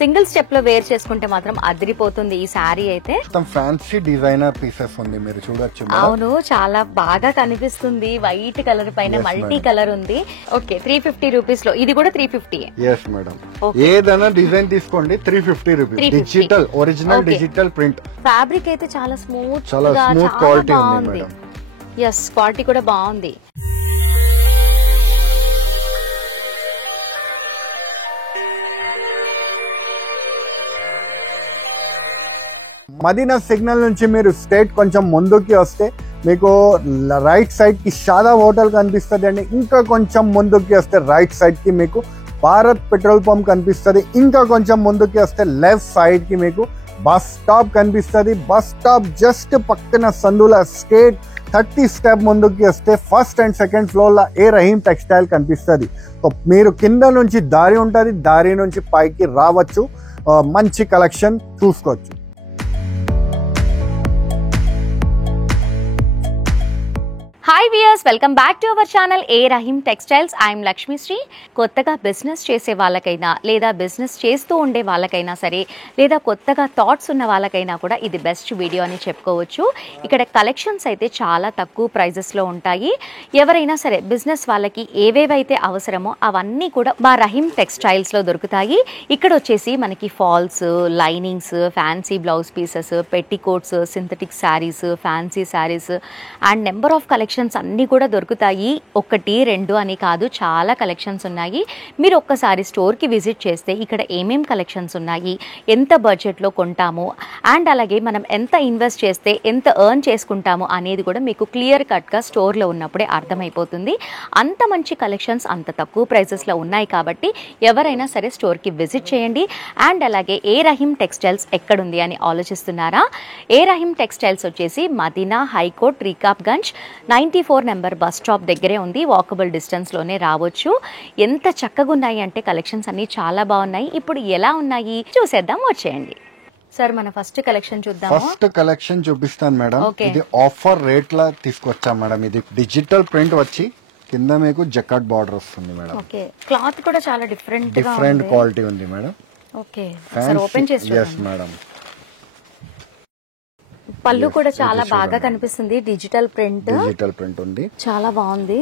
Single step లో wear చేసుకుంటే మాత్రం అదిరిపోతుంది ఈ శారీ అయితే. ఫ్యాన్సీ డిజైనర్ పీసెస్ ఉంది, మీరు చూడొచ్చు. అవును, చాలా బాగా కనిపిస్తుంది. వైట్ కలర్ పైన మల్టీ కలర్ ఉంది. ఓకే, 350 రూపీస్ లో ఇది కూడా 350. ఎస్ మేడం, ఏదైనా డిజైన్ తీసుకోండి 350 rupees. Digital original digital print. Fabric అయితే చాలా స్మూత్, చాలా స్మూత్ క్వాలిటీ ఉంది మేడం. ఎస్, క్వాలిటీ కూడా బాగుంది. మదీనా సిగ్నల్ నుంచి మీరు స్ట్రేట్ కొంచెం ముందుకి వస్తే మీకు రైట్ సైడ్ కి షాదా హోటల్ కనిపిస్తుంది అండి. ఇంకా కొంచెం ముందుకి వస్తే రైట్ సైడ్ కి మీకు భారత్ పెట్రోల్ పంప్ కనిపిస్తుంది. ఇంకా కొంచెం ముందుకి వస్తే లెఫ్ట్ సైడ్ కి మీకు బస్ స్టాప్ కనిపిస్తుంది. బస్ స్టాప్ జస్ట్ పక్కన సందుల స్ట్రేట్ 30 స్టెప్ ముందుకి వస్తే ఫస్ట్ అండ్ సెకండ్ ఫ్లోర్ లో ఏ రహీం టెక్స్టైల్ కనిపిస్తుంది. సో మీరు కింద నుంచి దారి ఉంటుంది, దారి నుంచి పైకి రావచ్చు, మంచి కలెక్షన్ చూసుకోవచ్చు. Hi viewers, welcome back to our channel A Rahim textiles. I'm Lakshmisri. కొత్తగా బిజినెస్ చేసే వాళ్ళకైనా లేదా బిజినెస్ చేస్తూ ఉండే వాళ్ళకైనా సరే, లేదా కొత్తగా థాట్స్ ఉన్న వాళ్ళకైనా కూడా ఇది బెస్ట్ వీడియో అని చెప్పుకోవచ్చు. ఇక్కడ కలెక్షన్స్ అయితే చాలా తక్కువ ప్రైజెస్లో ఉంటాయి. ఎవరైనా సరే బిజినెస్ వాళ్ళకి ఏవేవైతే అవసరమో అవన్నీ కూడా మా రహీం టెక్స్టైల్స్లో దొరుకుతాయి. ఇక్కడ వచ్చేసి మనకి falls, linings, fancy blouse pieces, petticoats, synthetic saris, fancy saris and number of collections అన్నీ కూడా దొరుకుతాయి. 1, 2 అని కాదు, చాలా కలెక్షన్స్ ఉన్నాయి. మీరు ఒక్కసారి స్టోర్కి విజిట్ చేస్తే ఇక్కడ ఏమేం కలెక్షన్స్ ఉన్నాయి, ఎంత బడ్జెట్లో కొంటాము అండ్ అలాగే మనం ఎంత ఇన్వెస్ట్ చేస్తే ఎంత ఎర్న్ చేసుకుంటాము అనేది కూడా మీకు క్లియర్ కట్గా స్టోర్లో ఉన్నప్పుడే అర్థమైపోతుంది. అంత మంచి కలెక్షన్స్ అంత తక్కువ ప్రైసెస్లో ఉన్నాయి కాబట్టి ఎవరైనా సరే స్టోర్కి విజిట్ చేయండి. అండ్ అలాగే ఏ రహీం టెక్స్టైల్స్ ఎక్కడుంది అని ఆలోచిస్తున్నారా? ఏ రహీం టెక్స్టైల్స్ వచ్చేసి Madina high court Rikabganj 94 number bus stop దగ్గరే ఉంది. వాకబుల్ డిస్టెన్స్లోనే రావచ్చు. ఎంత చక్కగా ఉన్నాయి అంటే కలెక్షన్స్ అన్ని చాలా బాగున్నాయి. ఇప్పుడు ఎలా ఉన్నాయి చూసేద్దాం, వచ్చేయండి. సార్, మన ఫస్ట్ కలెక్షన్ చూద్దాం. ఫస్ట్ కలెక్షన్ చూపిస్తాను మేడం. ఇది ఆఫర్ రేట్ లా తీసుకొచ్చాం మేడం. ఇది డిజిటల్ ప్రింట్ వచ్చి కింద మీకు జకాట్ బార్డర్ వస్తుంది మేడం. ఓకే, క్లాత్ కూడా చాలా డిఫరెంట్ క్వాలిటీ ఉంది మేడం. ఓకే, సార్ ఓపెన్ చేసి ఎస్ మేడం. పళ్ళు కూడా చాలా బాగా కనిపిస్తుంది. డిజిటల్ ప్రింట్ ఉంది, చాలా బాగుంది.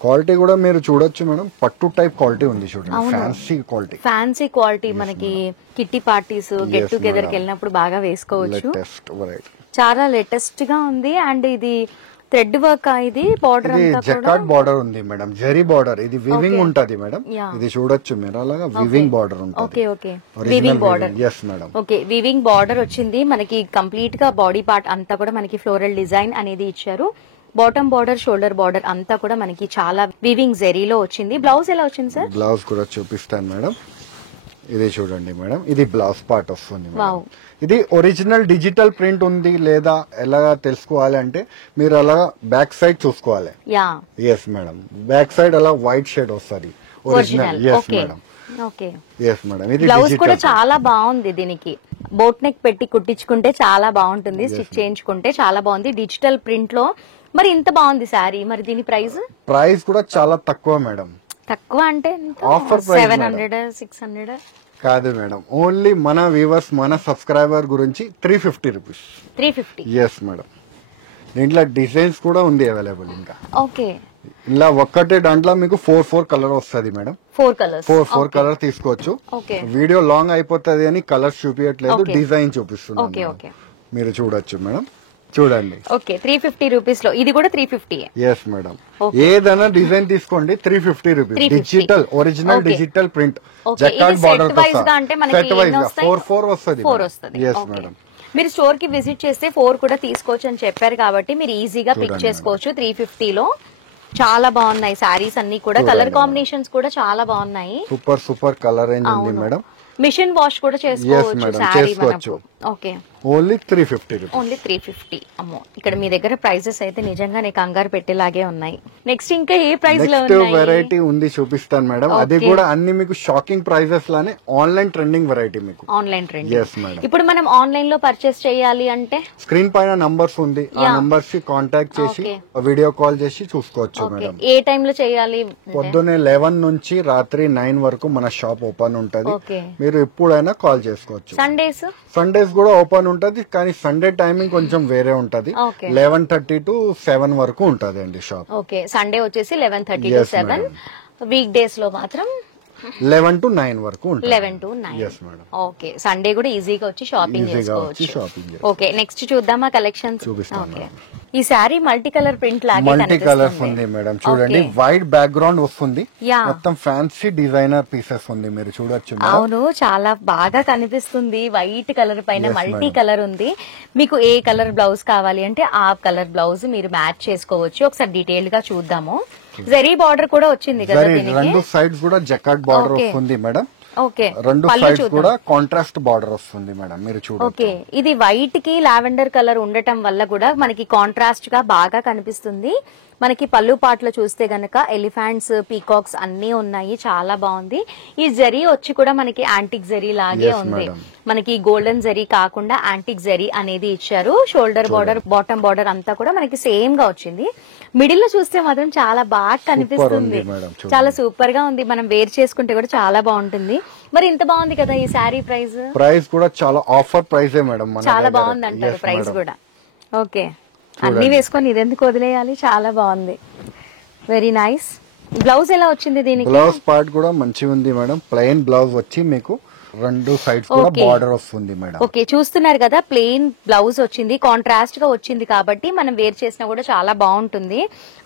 క్వాలిటీ కూడా మీరు చూడొచ్చు మేడం. పట్టు టైప్ క్వాలిటీ ఉంది చూడండి. ఫ్యాన్సీ క్వాలిటీ మనకి కిట్టి పార్టీస్, గెట్ టుగెదర్ కి వెళ్ళినప్పుడు బాగా వేసుకోవచ్చు. చాలా లేటెస్ట్ గా ఉంది. అండ్ ఇది థ్రెడ్ వర్క్, ఇది బార్డర్ అంతా జకాట్ బార్డర్ ఉంది మేడం. జరీ బార్డర్, ఇది వివింగ్ ఉంటది మేడం. ఇది చూడొచ్చు మీరు, అలాగా వివింగ్ బార్డర్ ఉంటుంది. Okay okay, weaving border. Yes madam. Okay, weaving border వచ్చింది మనకి. కంప్లీట్ గా బాడీ పార్ట్ అంతా కూడా మనకి ఫ్లోరల్ డిజైన్ అనేది ఇచ్చారు. బాటమ్ బార్డర్, షోల్డర్ బార్డర్ అంతా కూడా మనకి చాలా వివింగ్ జెరీలో వచ్చింది. బ్లౌజ్ ఎలా వచ్చింది సార్? బ్లౌజ్ కూడా చూపిస్తాను మేడం. ఇది చూడండి మేడం, ఇది బ్లౌజ్ పార్ట్ వస్తుంది మేడం. ఇది ఒరిజినల్ డిజిటల్ ప్రింట్ ఉంది లేదా ఎలా తెలుసుకోవాలి అంటే మీరు అలా బ్యాక్ సైడ్ చూసుకోవాలి. ఎస్ మేడం, బ్యాక్ సైడ్ అలా వైట్ షేడ్ వస్తుంది original. Yes madam. Okay, yes madam. ఇది బ్లౌజ్ కూడా చాలా బాగుంది. దీనికి బోట్ నెక్ పెట్టి కుట్టించుకుంటే చాలా బాగుంటుంది, స్టిచ్ చేయించుకుంటే చాలా బాగుంది. డిజిటల్ ప్రింట్ లో మరి ఇంత బాగుంది శారీ. మరి దీని ప్రైస్ కూడా చాలా తక్కువ మేడం. తక్కువ అంటే ఆఫర్ 700 600 కాదు మేడం. ఓన్లీ మన వ్యూవర్స్, మన సబ్స్క్రైబర్ గురించి 350 రూపీస్. 350. Yes madam. దీంట్లో డిజైన్స్ కూడా ఉంది అవైలబుల్. ఇంకా ఓకే, ఇలా ఒక్కటే దాంట్లో మీకు 4 కలర్ వస్తుంది మేడం. 4 కలర్ తీసుకోవచ్చు. వీడియో లాంగ్ అయిపోతుంది అని కలర్స్ చూపించట్లేదు, డిజైన్ చూపిస్తున్నాను. మీరు చూడొచ్చు మేడం. చూడండి. ఓకే, 350 రూపీస్ లో ఇది కూడా 350. Yes madam. ఏదైనా డిజైన్ తీసుకోండి 350 rupees. Digital original digital print jacquard border తో సెట్ వైజ్ గా 4 వస్తుంది. Yes madam. మీరు స్టోర్ కి విజిట్ చేస్తే 4 కూడా తీసుకోవచ్చు అని చెప్పారు కాబట్టి మీరు ఈజీగా పిక్ చేసుకోవచ్చు. 350 లో చాలా బాగున్నాయి శారీస్ అన్ని కూడా. కలర్ కాంబినేషన్స్ కూడా చాలా బాగున్నాయి. సూపర్ కలర్ రేంజ్ ఉంది మేడం. మిషన్ వాష్ కూడా చేసుకోవచ్చు. Okay, only 350 rupees. ఓన్లీ 350. అమ్మో, ఇక్కడ మీ దగ్గర ప్రైజెస్ అయితే నిజంగానే కంగారు పెట్టేలాగే ఉన్నాయి. నెక్స్ట్ ఇంకా ఏ ప్రైస్ లో ఉన్నాయి? వెరైటీ ఉంది, చూపిస్తాను మేడం. అది కూడా అన్ని మీకు షాకింగ్ ప్రైజెస్ లానే ఆన్లైన్ ట్రెండింగ్ వెరైటీ మీకు. Online trending. Yes madam. ఇప్పుడు మనం ఆన్లైన్ లో పర్చేస్ చేయాలి అంటే స్క్రీన్ పైన నంబర్స్ ఉంది, ఆ నంబర్స్ కి కాంటాక్ట్ చేసి వీడియో కాల్ చేసి చూసుకోవచ్చు మేడం. ఏ టైం లో చేయాలి? పొద్దునే 11 నుంచి రాత్రి 9 వరకు మన షాప్ ఓపెన్ ఉంటది. మీరు ఎప్పుడైనా కాల్ చేసుకోవచ్చు. సండేస్ కూడా ఓపెన్ ఉంటది, కానీ సండే టైమింగ్ కొంచెం వేరే ఉంటది. 11:30 to 7 వరకు ఉంటది అండి షాప్. ఓకే, సండే వచ్చేసి 11:30 to 7, వీక్ డేస్ లో మాత్రం 11 to 9 వరకు ఉంటుంది. 11 to 9. yes madam. Okay, Sunday కూడా ఈజీగా వచ్చి షాపింగ్ చేసుకోవచ్చు. ఓకే, నెక్స్ట్ చూద్దామా కలెక్షన్స్. చూపిస్తాను. ఈ సారీ మల్టీ కలర్ ప్రింట్ లాగే మల్టీ కలర్స్ ఉంది మేడం. చూడండి, వైట్ బ్యాక్గ్రౌండ్ వస్తుంది, మొత్తం ఫ్యాన్సీ డిజైనర్ పీసెస్ ఉంది, మీరు చూడొచ్చు. అవును, చాలా బాగా కనిపిస్తుంది. వైట్ కలర్ పైన మల్టీ కలర్ ఉంది. మీకు ఏ కలర్ బ్లౌజ్ కావాలి అంటే ఆ కలర్ బ్లౌజ్ మీరు మ్యాచ్ చేసుకోవచ్చు. ఒకసారి డీటెయిల్ గా చూద్దాము. జరీ బార్డర్ కూడా వచ్చింది కదా దీనికి. రెండు సైడ్స్ కూడా జకార్డ్ బార్డర్ వస్తుంది మేడం. ఓకే, రెండు సైడ్స్ కూడా కాంట్రాస్ట్ బార్డర్ వస్తుంది మేడం, మీరు చూడండి. ఓకే, ఇది వైట్ కి లావెండర్ కలర్ ఉండటం వల్ల కూడా మనకి కాంట్రాస్ట్ గా బాగా కనిపిస్తుంది. మనకి పళ్ళు పాటలో చూస్తే గనక ఎలిఫెంట్స్, పీకాక్స్ అన్ని ఉన్నాయి, చాలా బాగుంది. ఈ జరీ వచ్చి కూడా మనకి యాంటిక్ జరీ లాగే ఉంది. మనకి గోల్డెన్ జరీ కాకుండా యాంటిక్ జరీ అనేది ఇచ్చారు. షోల్డర్ బార్డర్, బాటమ్ బార్డర్ అంతా కూడా మనకి సేమ్ గా వచ్చింది. మిడిల్ లో చూస్తే మాత్రం చాలా బాగా కనిపిస్తుంది, చాలా సూపర్ గా ఉంది. మనం వేర్ చేసుకుంటే కూడా చాలా బాగుంటుంది. మరి ఇంత బాగుంది కదా ఈ శారీ ప్రైస్ కూడా చాలా ఆఫర్ ప్రైస్ మేడం, చాలా బాగుంది అంటారు ప్రైస్ కూడా. ఓకే, అన్ని వేసుకొని ఇదెందుకు వదిలేయాలి, చాలా బాగుంది, వెరీ నైస్. బ్లౌజ్ ఎలా వచ్చింది దీనికి? బ్లౌజ్ పార్ట్ కూడా మంచిగా ఉంది మేడం. ప్లెయిన్ బ్లౌజ్ వచ్చి మీకు రెండు సైడ్స్ కూడా బార్డర్ వస్తుంది మేడం. ఓకే, చూస్తున్నారు కదా, ప్లెయిన్ బ్లౌజ్ వచ్చింది, కాంట్రాస్ట్ గా వచ్చింది కాబట్టి మనం వేర్ చేసినా కూడా చాలా బాగుంటుంది.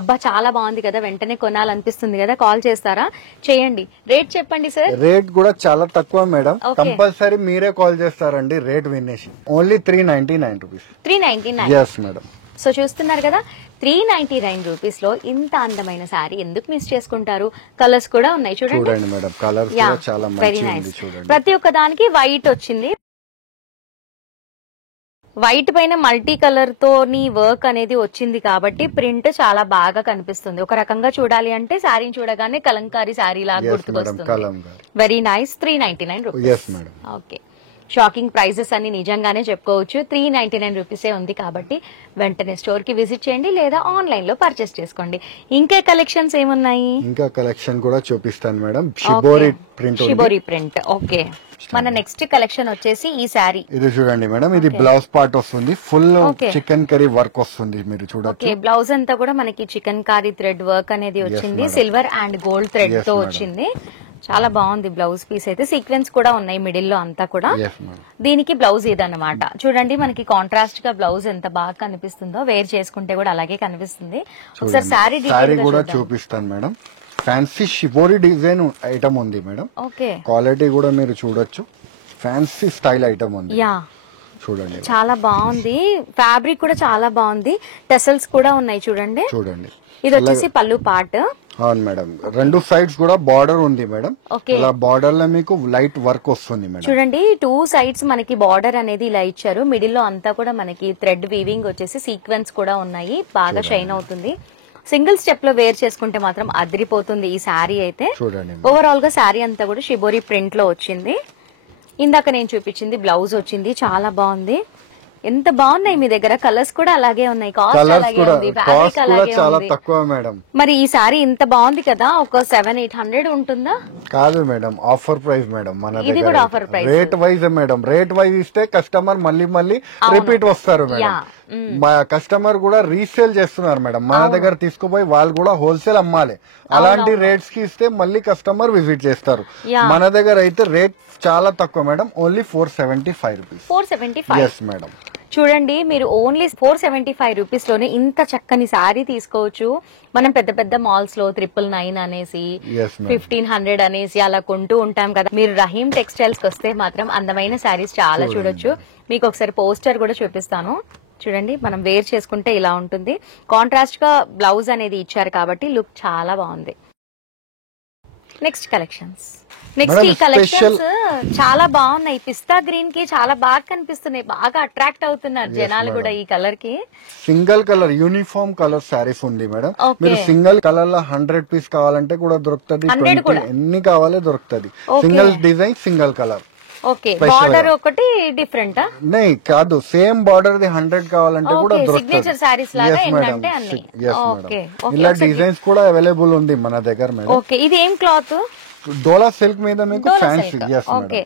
అబ్బా, చాలా బాగుంది కదా, వెంటనే కొనాలనిపిస్తుంది కదా. కాల్ చేస్తారా? చేయండి. రేట్ చెప్పండి సార్. రేట్ కూడా చాలా తక్కువ మేడం, కంపల్సరీ మీరే కాల్ చేస్తారండి. రేట్ వినేసి only 399 rupees. 399. yes madam. So చూస్తున్నారు కదా, 399 రూపీస్ లో ఇంత అందమైన శారీ ఎందుకు మిస్ చేసుకుంటారు? కలర్స్ కూడా ఉన్నాయి చూడండి మేడం, కలర్స్ కూడా చాలా మంచిగా ఉంది చూడండి. ప్రతి ఒక్క దానికి వైట్ వచ్చింది. వైట్ పైన మల్టీ కలర్ తోని వర్క్ అనేది వచ్చింది కాబట్టి ప్రింట్ చాలా బాగా కనిపిస్తుంది. ఒక రకంగా చూడాలి అంటే శారీని చూడగానే కలంకారీ శారీ లాగా గుర్తుకొస్తుంది. Very nice. 399 rupees. Okay, shocking prices అని నిజంగానే చెప్పుకోవచ్చు. 399 రూపీసే ఉంది కాబట్టి వెంటనే స్టోర్ కి విజిట్ చేయండి లేదా ఆన్లైన్ లో పర్చేస్ చేసుకోండి. ఇంకా కలెక్షన్స్ ఏమున్నాయి? ఇంకా కలెక్షన్ కూడా చూపిస్తాను మేడం. Shibori print. ఓకే, మన నెక్స్ట్ కలెక్షన్ వచ్చేసి ఈ శారీ. ఇది చూడండి మేడం, ఇది బ్లౌజ్ పార్ట్ వస్తుంది, ఫుల్ చికెన్ కర్రీ వర్క్ వస్తుంది, మీరు చూడొచ్చు. బ్లౌజ్ అంతా కూడా మనకి చికెన్ కర్రీ థ్రెడ్ వర్క్ అనేది వచ్చింది, సిల్వర్ అండ్ గోల్డ్ థ్రెడ్ తో వచ్చింది. చాలా బాగుంది బ్లౌజ్ పీస్ అయితే. సీక్వెన్స్ కూడా ఉన్నాయి మిడిల్ లో అంతా కూడా. దీనికి బ్లౌజ్ ఇదన్నమాట. చూడండి, మనకి కాంట్రాస్ట్ గా బ్లౌజ్ ఎంత బాగా కనిపిస్తుందో, వేర్ చేసుకుంటే కూడా అలాగే కనిపిస్తుంది. ఒకసారి శారీ కూడా చూపిస్తాను madam. Fancy shibori design item ఉంది మేడం. ఓకే, క్వాలిటీ కూడా మీరు చూడొచ్చు, ఫ్యాన్సీ స్టైల్ ఐటమ్ ఉంది. చూడండి, చాలా బాగుంది. ఫ్యాబ్రిక్ కూడా చాలా బాగుంది. టెసల్స్ కూడా ఉన్నాయి చూడండి. ఇది వచ్చేసి పళ్ళు పార్ట్. అవును మేడం, రెండు సైడ్స్ కూడా బార్డర్ ఉంది మేడం. ఇలా బార్డర్ లో మీకు లైట్ వర్క్ వస్తుంది మేడం. చూడండి, 2 సైడ్స్ మనకి బార్డర్ అనేది ఇలా ఇచ్చారు. మిడిల్ లో అంతా కూడా మనకి థ్రెడ్ వీవింగ్ వచ్చేసి సీక్వెన్స్ కూడా ఉన్నాయి, బాగా షైన్ అవుతుంది. సింగిల్ స్టెప్ లో వేర్ చేసుకుంటే మాత్రం అదిరిపోతుంది ఈ శారీ అయితే. ఓవరాల్ గా శారీ అంతా కూడా షిబోరి ప్రింట్ లో వచ్చింది. ఇందాక నేను చూపించింది బ్లౌజ్ వచ్చింది, చాలా బాగుంది. ఎంత బాగున్నాయి మీ దగ్గర. కలర్స్ కూడా అలాగే ఉన్నాయి, కాస్ట్ అలాగే ఉంది, ఫ్యాబ్రిక్ అలాగే ఉంది. తక్కువ మేడం. మరి ఈ సారీ ఇంత బాగుంది కదా, ఒక 700-800 ఉంటుందా? కాదు మేడం, ఆఫర్ ప్రైస్ మేడం. మన ఇది కూడా offer price. Rate wise madam, rate wise ఇస్తే కస్టమర్ మళ్ళీ రిపీట్ వస్తారు మేడం. మా కస్టమర్ కూడా రీసేల్ చేస్తున్నారు మేడం, మన దగ్గర తీసుకుపోయి వాళ్ళు కూడా హోల్సేల్ అమ్మాలి. అలాంటి రేట్స్ కి ఇస్తే మళ్ళీ కస్టమర్ విజిట్ చేస్తారు. మన దగ్గర అయితే రేట్ చాలా తక్కువ madam, only 475 rupees. 475. Yes madam. చూడండి, మీరు ఓన్లీ 475 రూపీస్ లోనే ఇంత చక్కని శారీ తీసుకోవచ్చు. మనం పెద్ద పెద్ద మాల్స్ లో 999 అనేసి 1500 అనేసి అలా కొంటూ ఉంటాం కదా. మీరు రహీం టెక్స్టైల్స్ కి వస్తే మాత్రం అందమైన శారీస్ చాలా చూడొచ్చు. మీకు ఒకసారి పోస్టర్ కూడా చూపిస్తాను. చూడండి, మనం వేర్ చేసుకుంటే ఇలా ఉంటుంది. కాంట్రాస్ట్ గా బ్లౌజ్ అనేది ఇచ్చారు కాబట్టి లుక్ చాలా బాగుంది. Next collections. నెక్స్ట్ ఈ కలెక్షన్స్ చాలా బాగున్నాయి. పిస్తా గ్రీన్ కి చాలా బాగా కనిపిస్తున్నాయి, బాగా అట్రాక్ట్ అవుతున్నారు జనాలు కూడా ఈ కలర్ కి. Single colour uniform colour saris ఉంది మేడం. మీరు సింగిల్ కలర్ లో 100 పీస్ కావాలంటే కూడా దొరుకుతుంది, ఎన్ని కావాలో దొరుకుతుంది. Single design, single colour. Okay, border ఒకటి డిఫరెంట్ కాదు, సేమ్ బార్డర్ ది 100 కావాలంటే కూడా దొరుకుతుంది. సిగ్నేచర్ సారీస్ లాగా ఏంటంటే అన్ని. ఇలా డిజైన్స్ కూడా అవైలబుల్ ఉంది మన దగ్గర మేడం. ఓకే, ఇది ఏం క్లాత్? డోలా సిల్క్ మీద మీకు ఫ్యాన్సీ. ఓకే,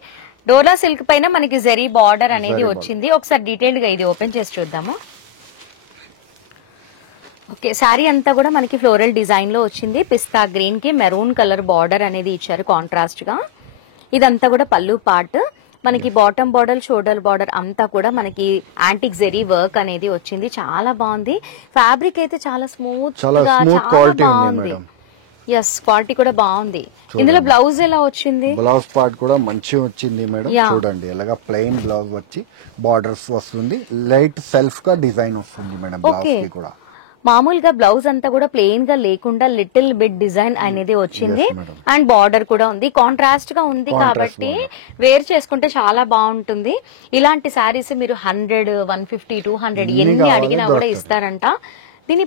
డోలా సిల్క్ పైన మనకి జరీ బార్డర్ అనేది వచ్చింది. ఒకసారి డీటెయిల్డ్ గా ఇది ఓపెన్ చేసి చూద్దాము. ఓకే, శారీ అంతా కూడా మనకి ఫ్లోరల్ డిజైన్ లో వచ్చింది. పిస్తా గ్రీన్ కి మెరూన్ కలర్ బార్డర్ అనేది ఇచ్చారు కాంట్రాస్ట్ గా. ఇదంతా కూడా పళ్ళు పార్ట్. మనకి బాటమ్ బార్డర్, షోల్డర్ బార్డర్ అంతా కూడా మనకి యాంటిక్ జెరీ వర్క్ అనేది వచ్చింది. చాలా బాగుంది. ఫ్యాబ్రిక్ అయితే చాలా స్మూత్ గా చాలా బాగుంది. ఎస్, క్వాలిటీ కూడా బాగుంది. ఇందులో బ్లౌజ్ ఎలా వచ్చింది? బ్లౌజ్ పార్ట్ కూడా మంచిగా వచ్చింది మేడం. చూడండి ఎలాగా ప్లెయిన్ బ్లౌజ్ వచ్చి బార్డర్స్ వస్తుంది. లైట్ సెల్ఫ్ గా డిజైన్ వస్తుంది మేడం బ్లౌజ్ కి కూడా. మామూలుగా బ్లౌజ్ అంతా కూడా ప్లెయిన్ గా లేకుండా లిటిల్ బిట్ డిజైన్ అనేది వచ్చింది. అండ్ బార్డర్ కూడా ఉంది, కాంట్రాస్ట్ గా ఉంది. కాబట్టి వేర్ చేసుకుంటే చాలా బాగుంటుంది. ఇలాంటి శారీస్ మీరు 100, 150, 200 ఎన్ని అడిగినా కూడా ఇస్తారంట. దీని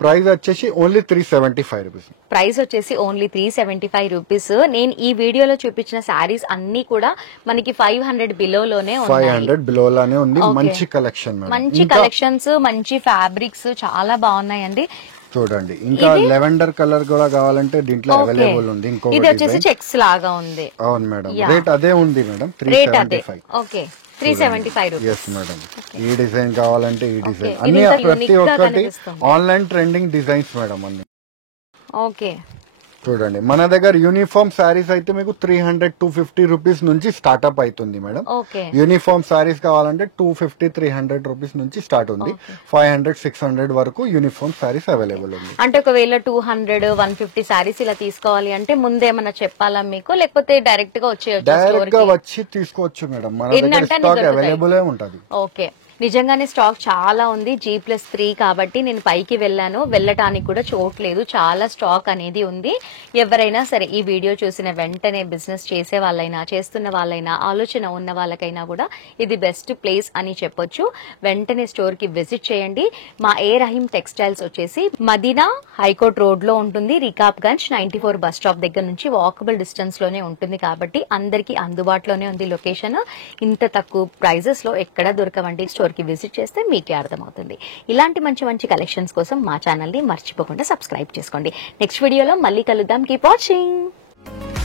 ప్రైస్ వచ్చేసి ఓన్లీ 375 రూపీస్. ప్రైస్ వచ్చేసి ఓన్లీ 375 రూపీస్. నేను ఈ వీడియోలో చూపించిన శారీస్ అన్ని కూడా మనకి 500 బిలోలోనే ఉన్నాయి. 500 బిలోలోనే ఉంది. మంచి కలెక్షన్, మంచి కలెక్షన్స్, మంచి ఫ్యాబ్రిక్స్ చాలా బాగున్నాయండి. చూడండి ఇంకా లెవెండర్ కలర్ కూడా కావాలంటే దీంట్లో అవైలబుల్ ఉంది. ఇది వచ్చేసి చెక్స్ లాగా ఉంది. అవును మేడం, రేట్ అదే ఉంది madam, 375. Okay, 375 rupees. Yes madam, ఈ డిజైన్ కావాలంటే ఈ డిజైన్ అన్ని ప్రతి ఒక్కటి ఆన్లైన్ ట్రెండింగ్ డిజైన్స్ మేడం అన్ని. ఓకే, చూడండి మన దగ్గర యూనిఫామ్ శారీస్ అయితే మీకు 300, 250 రూపీస్ నుంచి స్టార్ట్అప్ అవుతుంది మేడం. యూనిఫామ్ శారీస్ కావాలంటే 250, 300 రూపీస్ నుంచి స్టార్ట్ ఉంది. 500, 600 వరకు యూనిఫామ్ శారీస్ అవైలబుల్ ఉంది. అంటే ఒకవేళ 200, 150 శారీస్ ఇలా తీసుకోవాలి అంటే ముందేమన్నా చెప్పాలా మీకు, లేకపోతే డైరెక్ట్ గా వచ్చేయచ్చు? డైరెక్ట్ గా వచ్చి తీసుకోవచ్చు మేడం, మన దగ్గర స్టాక్ అవైలబుల్ ఉంటది. ఓకే, నిజంగానే స్టాక్ చాలా ఉంది. G+3 కాబట్టి నేను పైకి వెళ్ళటానికి కూడా చోట్లేదు. చాలా స్టాక్ అనేది ఉంది. ఎవరైనా సరే ఈ వీడియో చూసిన వెంటనే బిజినెస్ చేసే వాళ్ళైనా, చేస్తున్న వాళ్ళైనా, ఆలోచన ఉన్న వాళ్ళకైనా కూడా ఇది బెస్ట్ ప్లేస్ అని చెప్పొచ్చు. వెంటనే స్టోర్ కి విజిట్ చేయండి. మా ఏ రహీం టెక్స్టైల్స్ వచ్చేసి మదీనా హైకోర్ట్ రోడ్ లో ఉంటుంది. రికాబ్గంజ్ 94 బస్ స్టాప్ దగ్గర నుంచి వాకబుల్ డిస్టెన్స్ లోనే ఉంటుంది. కాబట్టి అందరికి అందుబాటులోనే ఉంది లొకేషన్. ఇంత తక్కువ ప్రైజెస్ లో ఎక్కడ దొరకవండి. స్టోర్ కి విజిట్ చేస్తే మీకే అర్థమవుతుంది. ఇలాంటి మంచి మంచి కలెక్షన్స్ కోసం మా ఛానల్ ని మర్చిపోకుండా సబ్స్క్రైబ్ చేసుకోండి. నెక్స్ట్ వీడియోలో మళ్ళీ కలుద్దాం. Keep watching.